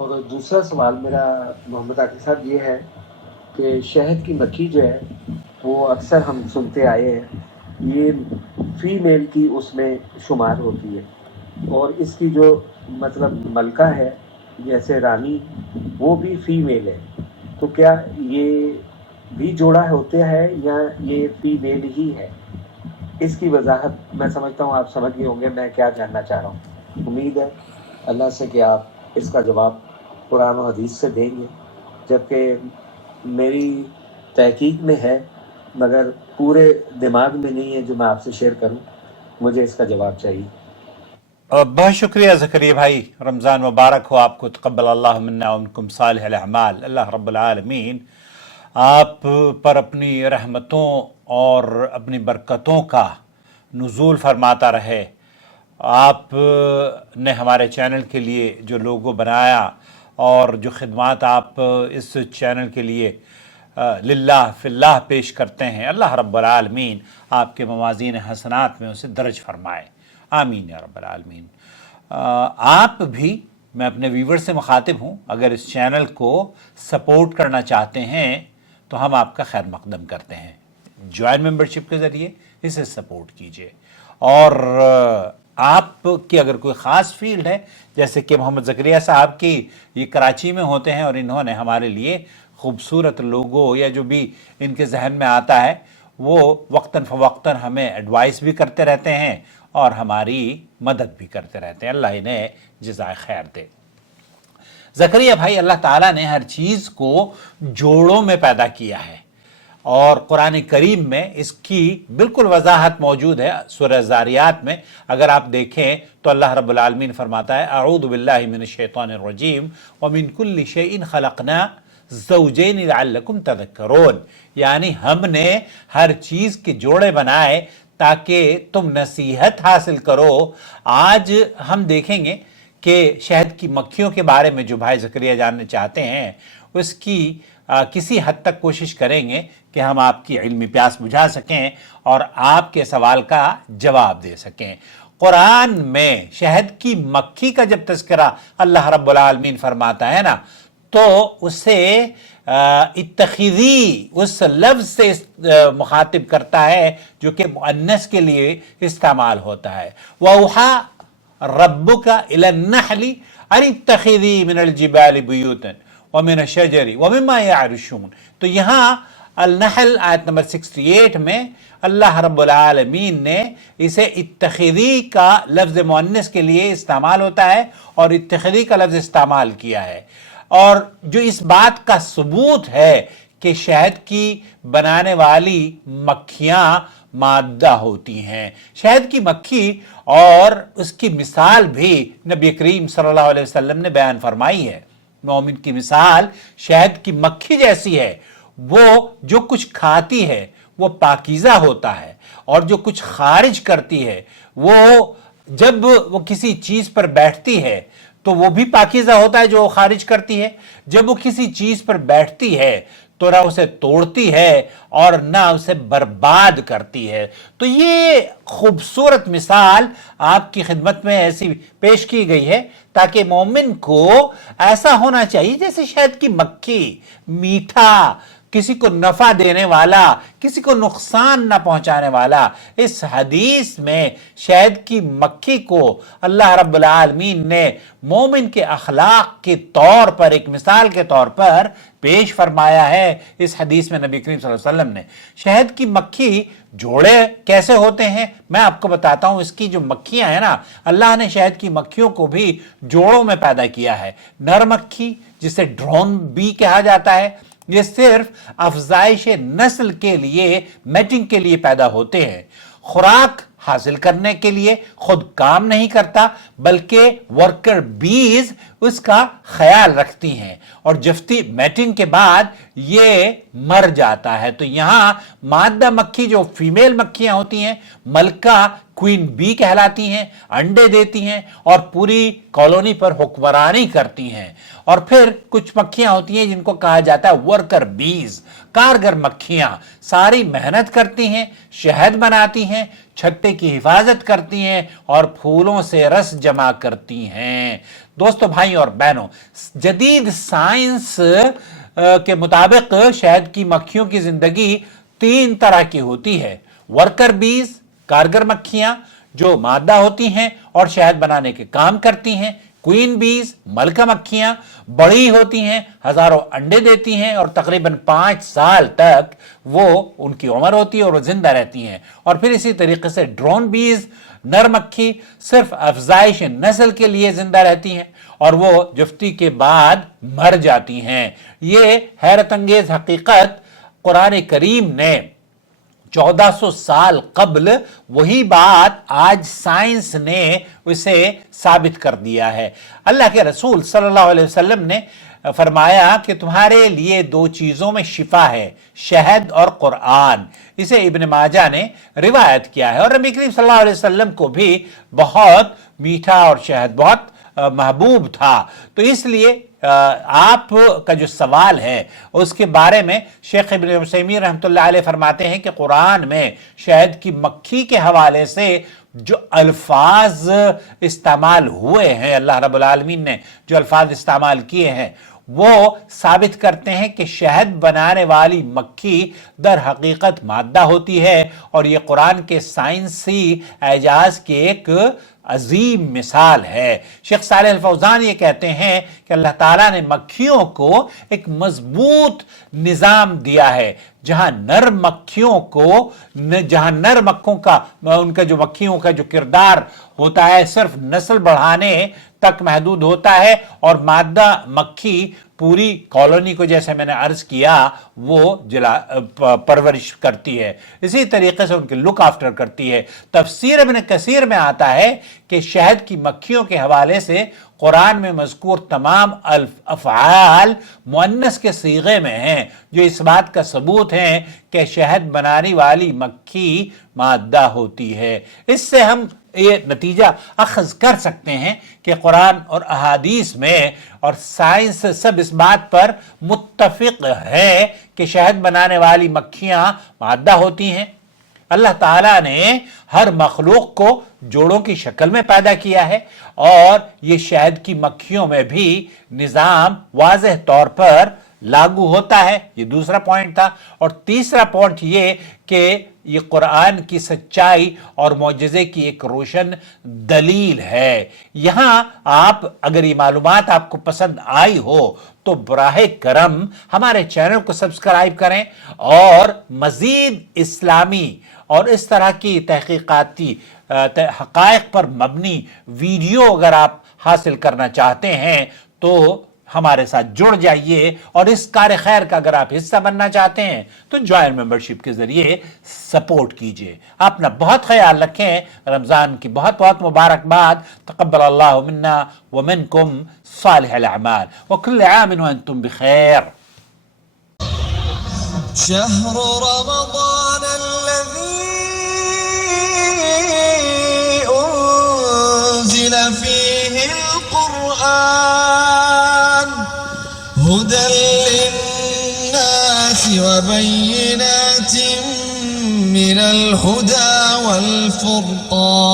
اور دوسرا سوال میرا محمد عاقب صاحب یہ ہے کہ شہد کی مکھی جو ہے وہ اکثر ہم سنتے آئے ہیں یہ فیمیل کی اس میں شمار ہوتی ہے، اور اس کی جو مطلب ملکہ ہے جیسے رانی وہ بھی فیمیل ہے، تو کیا یہ بھی جوڑا ہوتا ہے یا یہ فیمیل ہی ہے؟ اس کی وضاحت میں سمجھتا ہوں آپ سمجھ گئے ہوں گے میں کیا جاننا چاہ رہا ہوں۔ امید ہے اللہ سے کہ آپ اس کا جواب قرآن و حدیث سے دیں گے، جبکہ میری تحقیق میں ہے مگر پورے دماغ میں نہیں ہے جو میں آپ سے شیئر کروں، مجھے اس کا جواب چاہیے۔ بہت شکریہ زکریا بھائی، رمضان مبارک ہو آپ کو، تقبل اللہ منا ومنکم صالح الاعمال۔ اللہ رب العالمین آپ پر اپنی رحمتوں اور اپنی برکتوں کا نزول فرماتا رہے۔ آپ نے ہمارے چینل کے لیے جو لوگو بنایا اور جو خدمات آپ اس چینل کے لیے للہ فی اللہ پیش کرتے ہیں، اللہ رب العالمین آپ کے موازین حسنات میں اسے درج فرمائے، آمین یا رب العالمین۔ آپ بھی، میں اپنے ویور سے مخاطب ہوں، اگر اس چینل کو سپورٹ کرنا چاہتے ہیں تو ہم آپ کا خیر مقدم کرتے ہیں، جوائن ممبرشپ کے ذریعے اسے سپورٹ کیجئے۔ اور آپ کی اگر کوئی خاص فیلڈ ہے، جیسے کہ محمد زکریا صاحب کی یہ کراچی میں ہوتے ہیں اور انہوں نے ہمارے لیے خوبصورت لوگو یا جو بھی ان کے ذہن میں آتا ہے وہ وقتاً فوقتاً ہمیں ایڈوائس بھی کرتے رہتے ہیں اور ہماری مدد بھی کرتے رہتے ہیں، اللہ انہیں جزائے خیر دے۔ زکریا بھائی، اللہ تعالیٰ نے ہر چیز کو جوڑوں میں پیدا کیا ہے، اور قرآن کریم میں اس کی بالکل وضاحت موجود ہے۔ سورہ زاریات میں اگر آپ دیکھیں تو اللہ رب العالمین فرماتا ہے اعوذ باللہ من الشیطان الرجیم ومن کل شیء خلقنا زوجین لعلکم تذکرون، یعنی ہم نے ہر چیز کے جوڑے بنائے تاکہ تم نصیحت حاصل کرو۔ آج ہم دیکھیں گے کہ شہد کی مکھیوں کے بارے میں جو بھائی زکریا جاننا چاہتے ہیں اس کی کسی حد تک کوشش کریں گے کہ ہم آپ کی علمی پیاس بجھا سکیں اور آپ کے سوال کا جواب دے سکیں۔ قرآن میں شہد کی مکھی کا جب تذکرہ اللہ رب العالمین فرماتا ہے نا تو اسے اتخذی اس لفظ سے مخاطب کرتا ہے جو کہ مؤنث کے لیے استعمال ہوتا ہے۔ وَأَوْحَىٰ رَبُّكَ إِلَى النَّحْلِ أَنِ اتَّخِذِي مِنَ الْجِبَالِ بُيُوتًا وَمِنَ الشَّجَرِ وَمِمَّا يَعْرُشُونَ، تو یہاں النحل آیت نمبر 68 میں اللہ رب العالمین نے اسے اتخذی کا لفظ مؤنث کے لیے استعمال ہوتا ہے اور اتخذی کا لفظ استعمال کیا ہے، اور جو اس بات کا ثبوت ہے کہ شہد کی بنانے والی مکھیاں مادہ ہوتی ہیں۔ شہد کی مکھی اور اس کی مثال بھی نبی کریم صلی اللہ علیہ وسلم نے بیان فرمائی ہے۔ مومن کی مثال شہد کی مکھی جیسی ہے، وہ جو کچھ کھاتی ہے وہ پاکیزہ ہوتا ہے، اور جو کچھ خارج کرتی ہے وہ جب وہ کسی چیز پر بیٹھتی ہے تو وہ بھی پاکیزہ ہوتا ہے جو وہ خارج کرتی ہے، جب وہ کسی چیز پر بیٹھتی ہے تو نہ اسے توڑتی ہے اور نہ اسے برباد کرتی ہے۔ تو یہ خوبصورت مثال آپ کی خدمت میں ایسی پیش کی گئی ہے تاکہ مومن کو ایسا ہونا چاہیے جیسے شہد کی مکھی، میٹھا، کسی کو نفع دینے والا، کسی کو نقصان نہ پہنچانے والا۔ اس حدیث میں شہد کی مکھی کو اللہ رب العالمین نے مومن کے اخلاق کے طور پر، ایک مثال کے طور پر پیش فرمایا ہے۔ اس حدیث میں نبی کریم صلی اللہ علیہ وسلم نے شہد کی مکھی جوڑے کیسے ہوتے ہیں میں آپ کو بتاتا ہوں۔ اس کی جو مکھیاں ہیں نا، اللہ نے شہد کی مکھیوں کو بھی جوڑوں میں پیدا کیا ہے۔ نر مکھی جسے ڈرون بی کہا جاتا ہے، یہ صرف افزائش نسل کے لیے، میٹنگ کے لیے پیدا ہوتے ہیں، خوراک حاصل کرنے کے لیے خود کام نہیں کرتا بلکہ ورکر بیز اس کا خیال رکھتی ہیں، اور جفتی میٹنگ کے بعد یہ مر جاتا ہے۔ تو یہاں مادہ مکھی جو فیمیل مکھیاں ہوتی ہیں، ملکہ کوئین بی کہلاتی ہیں، انڈے دیتی ہیں اور پوری کالونی پر حکمرانی کرتی ہیں، اور پھر کچھ مکھیاں ہوتی ہیں جن کو کہا جاتا ہے ورکر بیز، کارگر مکھیاں ساری محنت کرتی ہیں، شہد بناتی ہیں، چھتے کی حفاظت کرتی ہیں اور پھولوں سے رس جمع کرتی ہیں۔ دوستو، بھائی اور بہنوں، جدید سائنس کے مطابق شہد کی مکھیوں کی زندگی 3 طرح کی ہوتی ہے۔ ورکر بیز، کارگر مکھیاں جو مادہ ہوتی ہیں اور شہد بنانے کے کام کرتی ہیں۔ کوئین بیز، ملکہ مکھیاں بڑی ہوتی ہیں، ہزاروں انڈے دیتی ہیں اور تقریباً 5 سال تک وہ ان کی عمر ہوتی ہے اور وہ زندہ رہتی ہیں۔ اور پھر اسی طریقے سے ڈرون بیز، نر مکھی صرف افزائش نسل کے لیے زندہ رہتی ہیں اور وہ جفتی کے بعد مر جاتی ہیں۔ یہ حیرت انگیز حقیقت قرآن کریم نے 1400 سال قبل وہی بات آج سائنس نے اسے ثابت کر دیا ہے۔ اللہ کے رسول صلی اللہ علیہ وسلم نے فرمایا کہ تمہارے لیے 2 چیزوں میں شفا ہے، شہد اور قرآن۔ اسے ابن ماجہ نے روایت کیا ہے، اور نبی کریم صلی اللہ علیہ وسلم کو بھی بہت میٹھا اور شہد بہت محبوب تھا۔ تو اس لیے آپ کا جو سوال ہے اس کے بارے میں شیخ ابن عثیمین رحمۃ اللہ علیہ فرماتے ہیں کہ قرآن میں شہد کی مکھی کے حوالے سے جو الفاظ استعمال ہوئے ہیں، اللہ رب العالمین نے جو الفاظ استعمال کیے ہیں، وہ ثابت کرتے ہیں کہ شہد بنانے والی مکھی در حقیقت مادہ ہوتی ہے، اور یہ قرآن کے سائنسی اعجاز کی ایک عظیم مثال ہے۔ شیخ صالح الفوزان یہ کہتے ہیں کہ اللہ تعالیٰ نے مکھیوں کو ایک مضبوط نظام دیا ہے، جہاں نر مکھیوں کا ان کا جو مکھیوں کا جو کردار ہوتا ہے صرف نسل بڑھانے تک محدود ہوتا ہے، اور مادہ مکھی پوری کالونی کو، جیسے میں نے عرض کیا، وہ پرورش کرتی ہے، اسی طریقے سے ان کے لک آفٹر کرتی ہے۔ تفسیر ابن کثیر میں آتا ہے کہ شہد کی مکھیوں کے حوالے سے قرآن میں مذکور تمام افعال مؤنث کے صیغے میں ہیں، جو اس بات کا ثبوت ہیں کہ شہد بنانے والی مکھی مادہ ہوتی ہے۔ اس سے ہم یہ نتیجہ اخذ کر سکتے ہیں کہ قرآن اور احادیث میں اور سائنس سب اس بات پر متفق ہے کہ شہد بنانے والی مکھیاں مادہ ہوتی ہیں۔ اللہ تعالیٰ نے ہر مخلوق کو جوڑوں کی شکل میں پیدا کیا ہے، اور یہ شہد کی مکھیوں میں بھی نظام واضح طور پر لاگو ہوتا ہے۔ یہ دوسرا پوائنٹ تھا۔ اور تیسرا پوائنٹ یہ کہ یہ قرآن کی سچائی اور معجزے کی ایک روشن دلیل ہے۔ یہاں آپ اگر یہ معلومات آپ کو پسند آئی ہو تو براہ کرم ہمارے چینل کو سبسکرائب کریں، اور مزید اسلامی اور اس طرح کی تحقیقاتی حقائق پر مبنی ویڈیو اگر آپ حاصل کرنا چاہتے ہیں تو ہمارے ساتھ جڑ جائیے، اور اس کار خیر کا اگر آپ حصہ بننا چاہتے ہیں تو جوائن ممبرشپ کے ذریعے سپورٹ کیجیے۔ اپنا بہت خیال رکھیں۔ رمضان کی بہت بہت مبارکباد۔ تقبل اللہ منا ومنکم صالح الاعمال، وکل عام وانتم بخیر۔ شهر رمضان الذي أنزل فيه القرآن هدى للناس وبينات من الهدى والفرقان